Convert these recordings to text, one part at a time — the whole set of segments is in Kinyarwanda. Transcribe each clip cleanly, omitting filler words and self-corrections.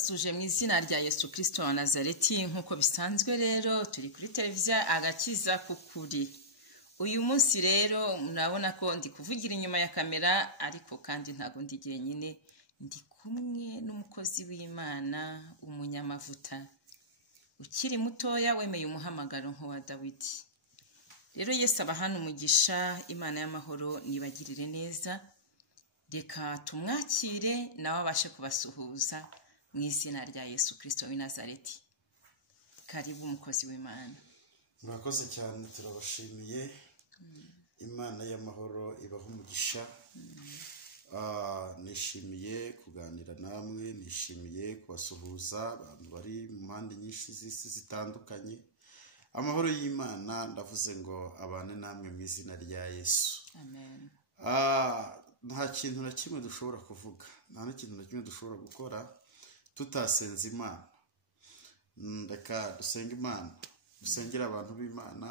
Ndabasuje mu izina rya Yesu Kristo wa Nazareti. Nkuko bisanzwe rero turi kuri televiziyo Agakiza k'ukuri. Uyu munsi rero murabona ko ndi kuvugira inyuma ya kamera, ariko kandi ntago ndi jyenyine, ndi kumwe n'umukozi w'Imana, umunyamavuta ukiri mutoya wemeye umuhamagaro nk'uwa Dawidi. Rero Yesu abahana umugisha, Imana y'amahoro nibagirire neza. Reka tumwakire nawe abashe kubasuhuza mu izina rya Yesu Kristo w'i Nazareti. Karibu umukozi w'Imana. Murakoze cyane, turabashimiye. Imana y'amahoro ibaha umugisha. Nishimiye kuganira namwe, nishimiye kubasuhuza abantu bari mu mpande nyinshi z'isi zitandukanye. Amahoro y'Imana ndavuze ngo abane namwe mu izina rya Yesu. Amen. Nta kintu na kimwe dushobora kuvuga, nta n'ikintu na kimwe dushobora gukora tutasenze Imana. Reka dusenge Imana, dusengera abantu b'Imana,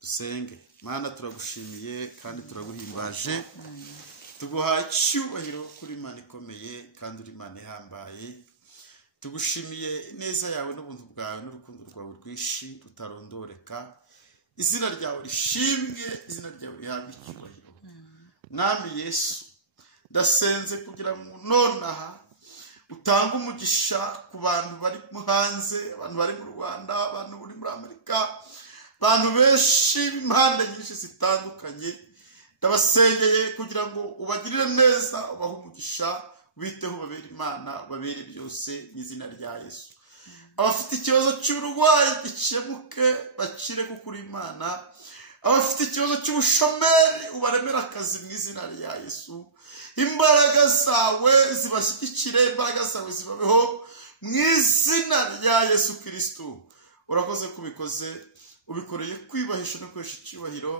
dusenge. Mana, turagushimiye kandi turaguhimbaje, tuguha icyubahiro kuri Imana ikomeye kandi uri Imana ihambaye. Tugushimiye neza yawe n'ubuntu bwawe n'urukundo rwawe rwinshi rutarondoreka. Izina ryawe rishimwe, izina ryawe rihabwe icyubahiro. Mwami Yesu, ndasenze kugira ngo nonaha utanga umugisha ku bantu bari hanze, abantu bari mu Rwanda, abantu bari muri Amerika, abantu benshi b'impande nyinshi zitandukanye. Ndabasengeye kugira ngo ubagirire neza, ubahe umugisha, ubiteho, ubabere Imana, ubabere byose mu izina rya Yesu. Abafite ikibazo cy'uburwayi gikemuke, bakire kuko uri Imana. Abafite ikibazo cy'ubushomeri ubaremera akazi mu izina rya Yesu. Imbaraga zawe zibashyigikire, imbaraga zawe zibabeho mu izina rya Yesu Kristo. Urakoze kubikoze, ubikoreye kwibahisha no kwesha icyubahiro,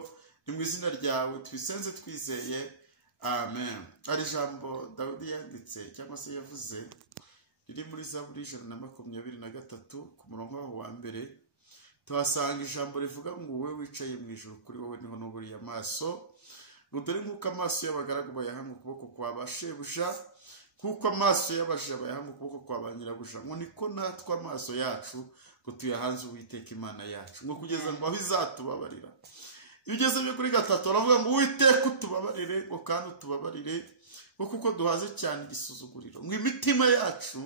ni mu izina ryawe tubisenze twizeye, amen. Hari ijambo Dawidi yanditse cyangwa se yavuze riri muri Zaburi 123 ku murongo wa mbere. Tuhasanga ijambo rivuga ngo wowe wicaye mu ijuru, kuri wowe niho nuburiye amaso. Dore nk'uko amaso y'abagaragu bayahanga ukuboko kwa ba shebuja, kuko amaso y'abaja bayahanga ukuboko kwa ba nyirabuja, ngo niko natwe amaso yacu ngo tuyahanze Uwiteka Imana yacu, ngo kugeza ngo aho izatubabarira. Iyo ugeze kuri 3 aravuga ngo Uwiteka utubabarire, ngo kandi utubabarire kuko duhaze cyane igisuzuguriro, ngo imitima yacu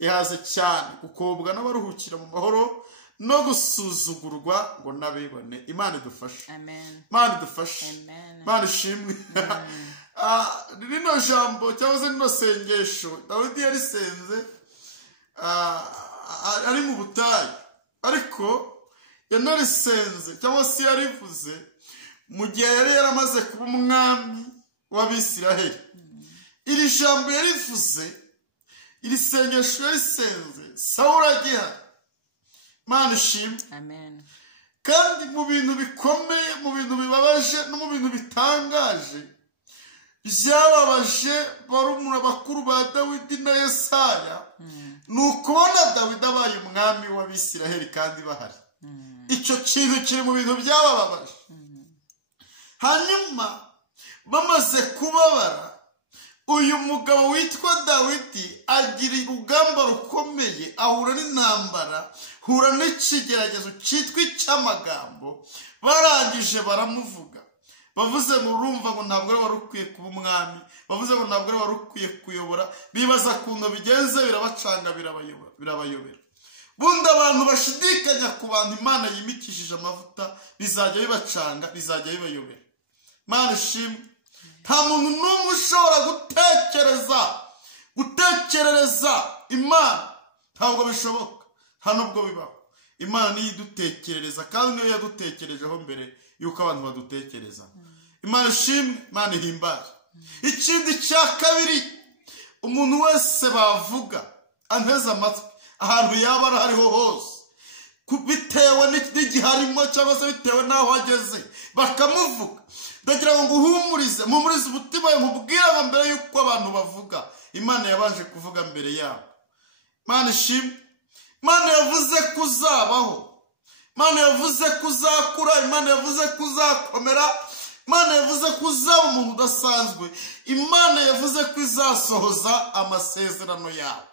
ihaze cyane gukobwa n'abaruhukira mu mahoro no gusuzugurwa ngo nabibone. Imana idufashe. Amen. Imana idufashe. Amen. Imana ishimwe. Rino jambo cyangwa se rino sengesho Dawidi yarisenze ari mu butayu, ariko yanarisenze cyangwa se yarivuze mu gihe yari yaramaze kuba umwami w'Abisiraheli. Iri jambo yarivuze, iri sengesho yarisenze Sawuli agihari. Imana ishimwe. Amen. Kandi mu bintu bikomeye, mu bintu bibabaje no mu bintu bitangaje byababaje barumuna bakuru ba Dawidi na Yesaya, ni ukubona Dawidi abaye umwami w'Abisiraheli kandi bahari. Icyo kintu kiri mu bintu byabababaje. Hanyuma bamaze kubabara, uyu mugabo witwa Dawidi agira urugamba rukomeye, ahura n'intambara, hura n'ikigeragezo cyitwa icy'amagambo. Barangije baramuvuga, bavuze ngo urumva ngo ntabwo ari wari ukwiye kuba umwami, bavuze ngo ntabwo ari wari ukwiye kuyobora. Bibaza kuntu bigenze, birabacanga, birabayobera. Bundi abantu bashidikanya ku bantu Imana yimikishije amavuta, bizajya bibacanga, bizajya bibayobera. Imana ishimwe. Nta muntu n'umwe ushobora gutekerereza Imana, ntabwo bishoboka, nta nubwo bibaho. Imana niyo idutekerereza, kandi niyo yadutekerejeho mbere yuko abantu badutekereza. Imana ishimwe, Imana ihimbaje. Ikindi cya kabiri, umuntu wese bavuga anteze amatwi, ahantu yaba ari hariho hose, bitewe n'igihe arimo cyangwa se bitewe n'aho ageze, bakamuvuga, ndagira ngo nguhumurize, mpumurize umutima wawe, nkubwire ngo mbere yuko abantu bavuga, Imana yabanje kuvuga mbere yabo. Imana ishimwe. Imana yavuze ko uzabaho, Imana yavuze ko uzakura, Imana yavuze ko uzakomera, Imana yavuze ko uzaba umuntu udasanzwe, Imana yavuze ko izasohoza amasezerano yawe.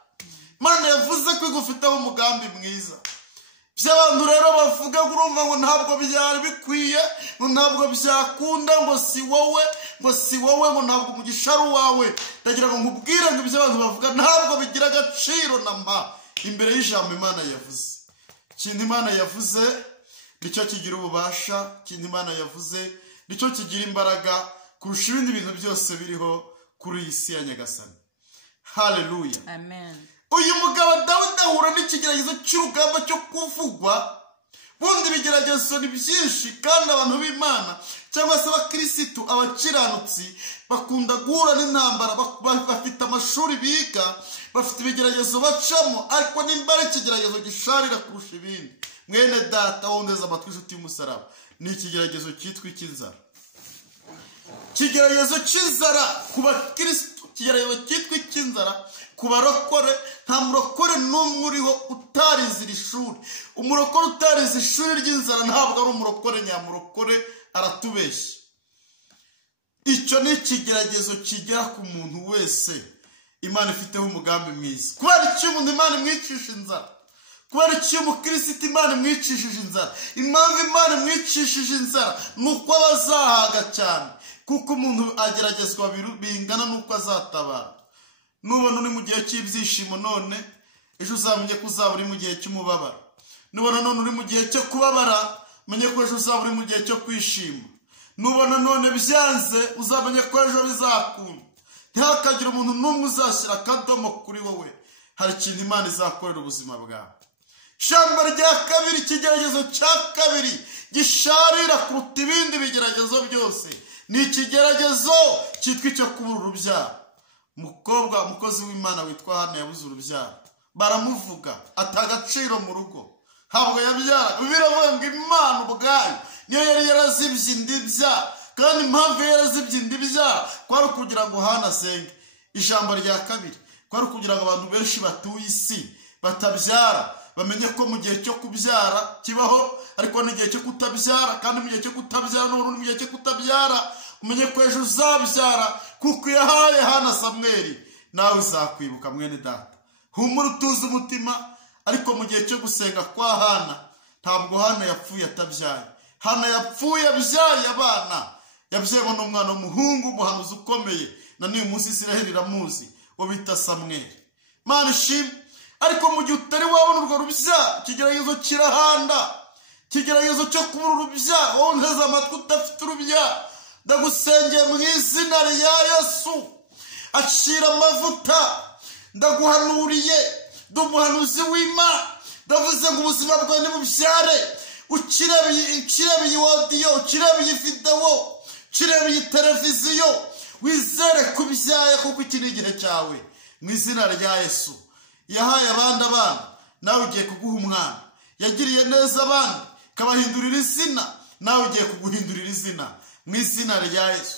Imana ugutwi gufiteho umugambi mwiza. By'abantu rero bavuga urumva ngo ntabwo byari bikwiye, ngo ntabwo byakunda, ngo si wowe, ngo ntabwo umugisha ari wawe. Ndagira ngo nkubwire ngo ibyo abantu bavuga ntabwo bigira agaciro na mba imbere y'ijambo Imana yavuze. Ikintu Imana yavuze nicyo kigira ububasha, ikintu Imana yavuze nicyo kigira imbaraga kurusha ibindi bintu byose biriho kuri iyi si ya Nyagasani. Haleluya, amen. Uyu mugabo Dawidi ahura n'ikigeragezo cy'urugamba cyo kuvugwa. Bundi ibigeragezo ni byinshi, kandi abantu b'Imana cyangwa se abakirisitu, abakiranutsi bakunda guhura n'intambara. Bafite amashuri biga, bafite ibigeragezo bacamo, ariko nimba ari ikigeragezo gisharira kurusha ibindi, mwene data wondeza amatwi inshuti y'umusaraba, ni ikigeragezo cyitwa icy'inzara. Ikigeragezo cy'inzara ku bakirisitu, ikigeragezo cyitwa icy'inzara ku barokore. Nta murokore n'umwe uriho utarize iri shuri. Umurokore utarize ishuri ry'inzara ntabwo ari umurokore nyamurokore, aratubeshya. Icyo ni ikigeragezo kigera ku muntu wese Imana ifiteho umugambi mwiza. Kubera icyo umuntu Imana imwicisha inzara, kubera icyo umukirisitu Imana imwicishije inzara, impamvu Imana imwicishije inzara ni uko abazahaga cyane, kuko umuntu ageragezwa bingana n'uko azatabara. Nubona uri mu gihe cy'ibyishimo none, ejo uzamenye ko uzaba uri mu gihe cy'umubabaro. Nubona none uri mu gihe cyo kubabara, menye ko ejo uzaba uri mu gihe cyo kwishima. Nubona none byanze, uzamenye ko ejo bizakunda. Ntihakagire umuntu n'umwe uzashyira akadomo kuri wowe. Hari ikintu Imana izakorera ubuzima bwawe. Ijambo rya kabiri, ikigeragezo cya kabiri gisharira kuruta ibindi bigeragezo byose, ni ikigeragezo cyitwa icyo kubura urubyaro. Umukobwa, umukozi w'Imana witwa Hana yabuze urubyaro, baramuvuga atagaciro mu rugo, ntabwo yabyara. Biravuga ngo Imana ubwayo niyo yari yarazibye indi byara, kandi impamvu yarazibye indi byara kwari ukugira ngo Hana asenge. Ijambo rya kabiri kwari ukugira ngo abantu benshi batuye isi batabyara bamenye ko mu gihe cyo kubyara kibaho, ariko n'igihe cyo kutabyara, kandi mu gihe cyo kutabyara n'ubundi mu gihe cyo kutabyara umenye ko ejo uzabyara, kuko yahaye Hana Samweli, nawe uzakwibuka mwene data. Humura utuze umutima, ariko mu gihe cyo gusenga kwa Hana ntabwo Hana yapfuye atabyaye. Hana yapfuye abyaye abana, yabyemo n'umwana w'umuhungu, umuhanuzi ukomeye, na n'uyu munsi Isiraheli iramuzi, wo bita Samweli. Mana ishimwe. Ariko mu gihe utari wabona urwo rubyaro, ikigeragezo kirahanda, ikigeragezo cyo kubura urubyaro. Wowe nteze amatwi udafite urubyaro, ndagusengeye mu izina rya Yesu, acira amavuta, ndaguhanuriye, ndi umuhanuzi w'Imana, ndavuze ngo ubuzima bwawe nibubyare. Ukirebeye iyi wodiyo, ukirebeye iyi videwo, ukirebeye iyi televiziyo, wizere kubyaye, kuko iki ni igihe cyawe mu izina rya Yesu. Yahaye abandi abana, nawe ugiye kuguha umwana. Yagiriye neza abandi, kabahindurira izina, nawe ugiye kuguhindurira izina mu izina rya Yesu.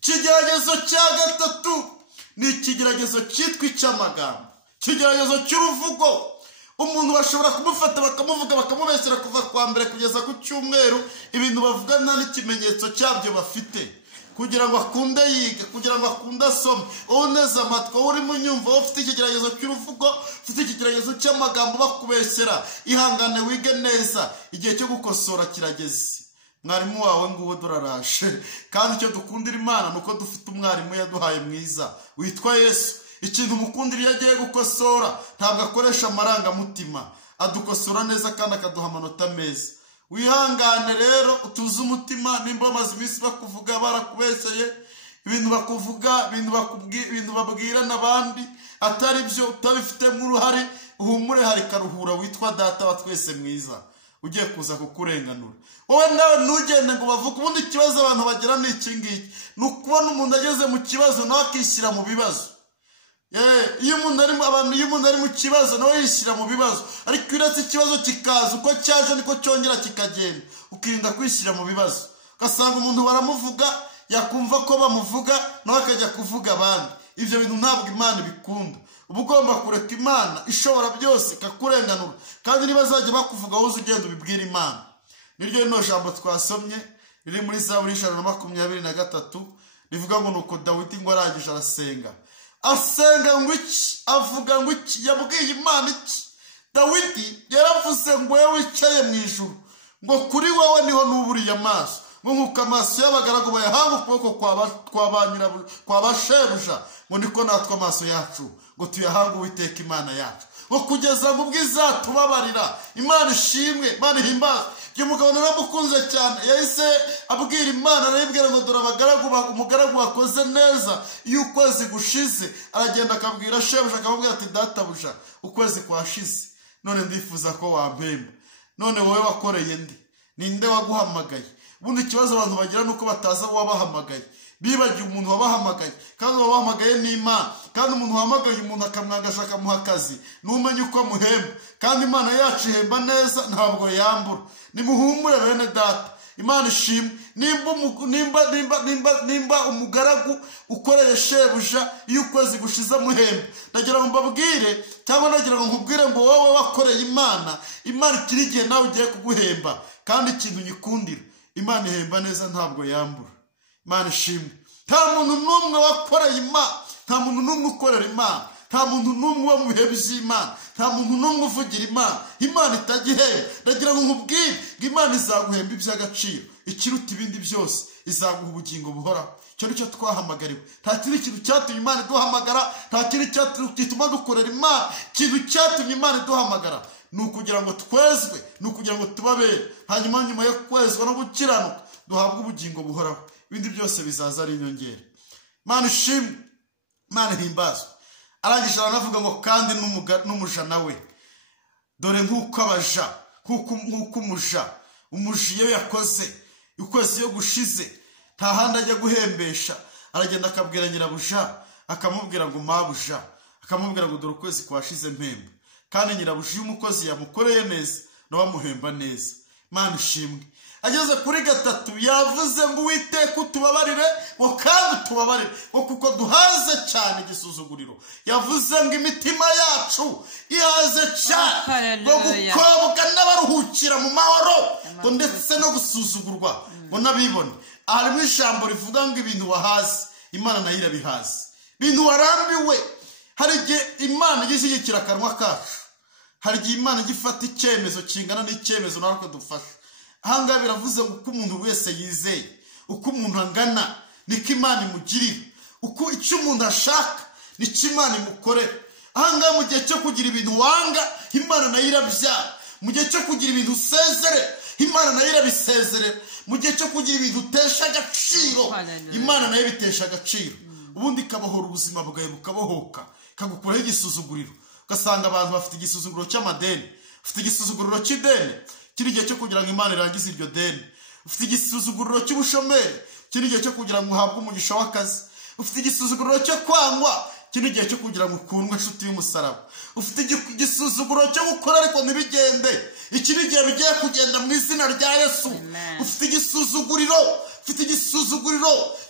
Ikigeragezo cya gatatu ni ikigeragezo cyitwa icy'amagambo, ikigeragezo cy'uruvugo. Umuntu bashobora kumufata bakamuvuga, bakamubeshyira kuva kwa mbere kugeza ku cyumweru, ibintu bavuga nta n'ikimenyetso cyabyo bafite, kugira ngo akunde yiga, kugira ngo akunde asome. Wowe neza amatwi, wowe uri mu nyumva, wowe ufite ikigeragezo cy'uruvugo, ufite ikigeragezo cy'amagambo bakubeshyera, ihangane wige neza, igihe cyo gukosora kirageze. Mwarimu wawe nguwo durarashe, kandi icyo dukundira Imana nuko dufite umwarimu yaduhaye mwiza witwa Yesu. Ikintu umukundira iyo agiye gukosora ntabwo akoresha amarangamutima, adukosora neza kandi akaduha amanota meza. Wihangane rero, utuze umutima. Nimba bamaze iminsi bakuvuga barakubeseye, ibintu bakuvuga, ibintu babwira n'abandi atari byo, utabifitemo uruhare, uhumure, hari karuhura witwa Data wa twese mwiza ugiye kuza kukurenganura. Wowe nawe ntugende ngo bavuge. Ubundi ikibazo abantu bagira ni iki ngiki, ni ukubona umuntu ageze mu kibazo nawe akishyira mu bibazo. Iyo umuntu ari mu kibazo nawe yishyira mu bibazo, ariko uretse ikibazo kikaza uko cyaje niko cyongera kikagenda, ukirinda kwishyira mu bibazo. Ugasanga umuntu baramuvuga, yakumva ko bamuvuga, nawe akajya kuvuga abandi. Ibyo bintu ntabwo Imana ibikunda. Uba ugomba kureka Imana ishobora byose ikakurenganura, kandi niba azajya bakuvuga wowe ugenda ubibwira Imana. Niryo rino jambo twasomye riri muri Zaburi 123 rivuga ngo nuko Dawidi ngo arangije arasenga. Asenga ngo iki? Avuga ngo iki? Yabwiye Imana iki? Dawidi yaravuze ngo wowe wicaye mu ijuru, ngo kuri wowe niho nuburiye amaso, ngo nkuko amaso y'abagaragu bayahanga ukuboko kwa ba shebuja, ngo niko natwe amaso yacu ngo tuyahange Uwiteka Imana yacu, ngo kugeza ngo ubwo izatubabarira. Imana ishimwe, Imana ihimbaze. Uyu mugabo naramukunze cyane, yahise abwira Imana, arayibwira ngo dore umugaragu wakoze neza, iyo ukwezi gushize. Aragenda akabwira shebuja, akamubwira ati databuja, ukwezi kwashize, none ndifuza ko wampemba. None wowe wakoreye ndi, ninde waguhamagaye? Ubundi ikibazo abantu bagira nuko bataza wabahamagaye, bibagiye umuntu wabahamagaye, kandi wabahamagaye ni Imana. Kandi umuntu wahamagaye umuntu akamwangasha akamuha akazi, numenye uko amuhemba. Kandi Imana yacu ihemba neza, ntabwo yambura. Nimuhumure bene data, Imana ishimwe. Nimba umugaragu ukoreye shebuja, iyo ukwezi gushize muhemba, ndagira ngo mbabwire, cyangwa ndagira ngo nkubwire ngo wowe wakoreye Imana, Imana ikiri igihe nawe ugiye kuguhemba. Kandi ikintu nyikundira, Imana ihemba neza, ntabwo yambura. Imana ishimwe. Nta muntu n'umwe wakoreye Imana, nta muntu n'umwe ukorera Imana, nta muntu n'umwe wo mu bihe by'Imana, nta muntu n'umwe uvugira Imana, Imana itagihemba. Ndagira ngo nkubwire ngo Imana izaguhemba iby'agaciro, ikiruta ibindi byose, izaguha ubugingo buhoraho. Icyo nicyo twahamagariwe. Nta kindi kintu cyatumye Imana iduhamagara, nta kindi gituma dukorera Imana. Ikintu cyatumye Imana iduhamagara ni ukugira ngo twezwe, ni ukugira ngo tubabere, hanyuma nyuma yo kwezwa no gukiranuka duhabwe ubugingo buhoraho. Ibindi byose bizaza ari inyongera. Imana ishimwe, Imana ihimbazwe. Arangije aranavuga ngo kandi n'umuja nawe, dore nk'uko abaja, nk'uko umuja iyo yakoze ukwezi iyo gushize, nta handi ajya guhembesha, aragenda akabwira nyirabuja, akamubwira ngo mabuja, akamubwira ngo dore ukwezi kwashize mpemba. Kandi nyirabuja iyo umukozi yamukoreye neza, nawe amuhemba neza. Imana ishimwe. Ageze kuri gatatu yavuze ngo Uwiteka utubabarire, ngo kandi utubabarire, ngo kuko duhaze cyane igisuzuguriro. Yavuze ngo imitima yacu ihaze cyane, ngo gukobwa n'abaruhukira mu mahoro, ngo ndetse no gusuzugurwa ngo n'abibone. Harimo ijambo rivuga ngo ibintu wahaze, Imana nayo irabihaze. Ibintu warambiwe, hari igihe Imana igishyigikira akanwa kacu, hari igihe Imana igifata icyemezo kingana n'icyemezo natwe dufashe. Ahangaha biravuze ngo uko umuntu wese yizeye, uko umuntu angana niko Imana imugirira, uko icyo umuntu ashaka nicyo Imana imukorera. Ahangaha mu gihe cyo kugira ibintu wanga, Imana nayo irabyara. Mu gihe cyo kugira ibintu usezere, Imana nayo irabisezerera. Mu gihe cyo kugira ibintu utesha agaciro, Imana nayo ibitesha agaciro. Ubundi ikabohora ubuzima bwawe bukabohoka, ikagukuraho igisuzuguriro. Ugasanga abantu bafite igisuzuguriro cy'amadeni, bafite igisuzuguriro cy'ideni, kiri gihe cyo kugira ngo Imana irangize iryo deni. Ufite igisuzuguriro cy'ubushomeri, kiri gihe cyo kugira ngo uhabwe umugisha w'akazi. Ufite igisuzuguriro cyo kwangwa, kiri gihe cyo kugira ngo ukundwe inshuti y'umusaraba. Ufite igisuzuguriro cyo gukora ariko ntibigende, iki ni igihe bigiye kugenda mu izina rya Yesu. Ufite igisuzuguriro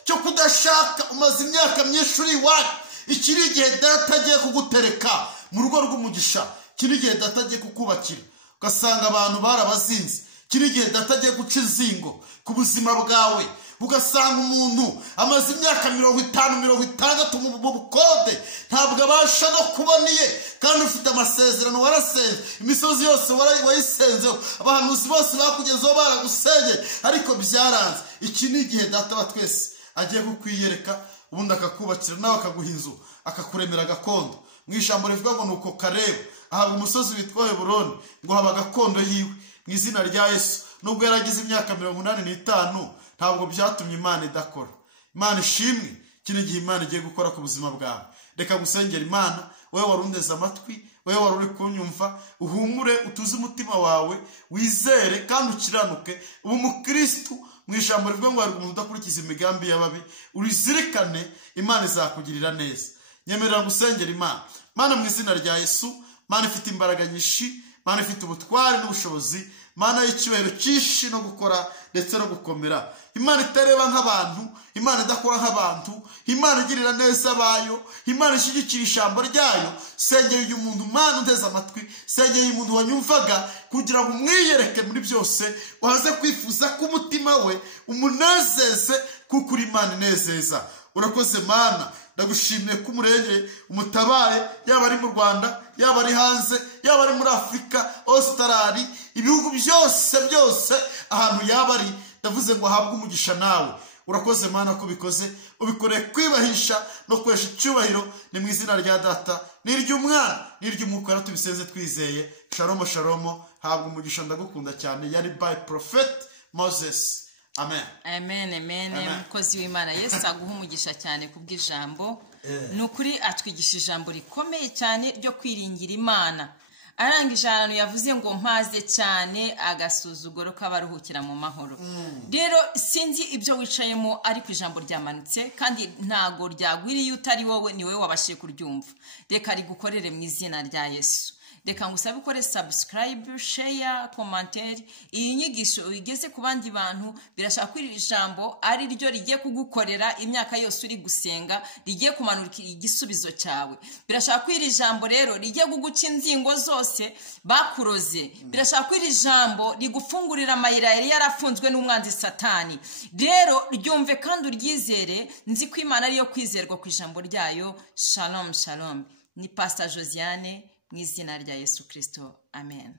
cyo kudashaka, umaze imyaka myinshi uri iwanyu, iki ni igihe data agiye kugutereka mu rugo rw'umugisha, iki ni igihe data agiye kukubakira. Ugasanga abantu barabazinze, kiri gihe data agiye guca izingo ku buzima bwawe. Ugasanga umuntu amaze imyaka 50-60 mu bukode, ntabwo abasha no kuboniye, kandi ufite amasezerano warasenze, imisozi yose wayisenzeho, abahanuzi bose bakugezeho baragusenye, ariko byaranze. Iki ni igihe data wa twese agiye kukwiyereka, ubundi akakubakira, nawe akaguha inzu, akakuremera gakondo. Mu ijambo rivuga ngo nuko Kalebu ahabwa umusozi witwa Heburoni, ngo haba gakondo yiwe mu izina rya Yesu. Nubwo yaragize imyaka 85, ntabwo byatumye Imana idakora. Imana ishimwe. Kino gihe Imana igiye gukora ku buzima bwawe, reka gusengera Imana. Wowe warundeze amatwi, wowe waruri kunyumva, uhumure, utuze umutima wawe, wizere kandi ukiranuke. Ubu mukristo mu ijambo rivuga ngo hari umuntu udakurikiza imigambi y'ababi, urizirikane, Imana izakugirira neza. Nyemerera gusengera Imana. Mana mu izina rya Yesu, Mana ifite imbaraga nyinshi, Mana ifite ubutware n'ubushobozi, Mana y'icyubahiro cyinshi no gukora ndetse no gukomera. Imana itareba nk'abantu, Imana idakora nk'abantu, Imana igirira neza abayo, Imana ishyigikira ijambo ryayo. Sengera uyu muntu Mana uteze amatwi, sengera uyu muntu wanyumvaga, kugira ngo umwiyereke muri byose, waze kwifuza k'umutima we umunezeze, kuko uri Imana inezeza. Urakoze Mana, ndagushimiye ko umurengeye umutabaye, yaba ari mu Rwanda, yaba ari hanze, yaba ari muri Afurika, Australia, ibihugu byose ahantu yaba ari, ndavuze ngo ahabwe umugisha nawe. Urakoze Mana ko bikoze, ubikoreye kwibahisha no kwesha icyubahiro, ni mu izina rya Data n'iry'Umwana n'iry'Umwuka tubisenze twizeye. Shalom shalom, habwa umugisha, ndagukunda cyane. Yari by Prophet Moses. Amen. Amen, amen. Mukozi w'Imana Yesu aguha umugisha cyane kubw'ijambo. Nukuri atwigisha ijambo rikomeye cyane ryo kwiringira Imana. Arangije ahantu yavuze ngo mpaze cyane agasuzuguro k'abaruhukira mu mahoro. Rero sinzi ibyo wicayemo, ariko ijambo ryamanutse kandi ntago ryagwiriye utari wowe, ni wowe wabashiye kuryumva. Reka rigukorere mu izina rya Yesu. Reka ngusabe ukore subscribe, share, commentaire. Iyi nyigisho uyigeze ku bandi bantu, birashaka ko iri jambo ari ryo rigiye kugukorera imyaka yose uri gusenga, rigiye kumanura igisubizo cyawe. Birashaka ko iri jambo rero rigiye kuguca inzingo zose bakuroze. Birashaka ko iri jambo rigufungurira amayira yari yarafunzwe n'umwanzi Satani. Rero ryumve kandi uryizere, nzi ko Imana ariyo kwizerwa ku ijambo ryayo. Shalom shalom. Ni Pastor Josiane, mu izina rya Yesu Kristo. Amen.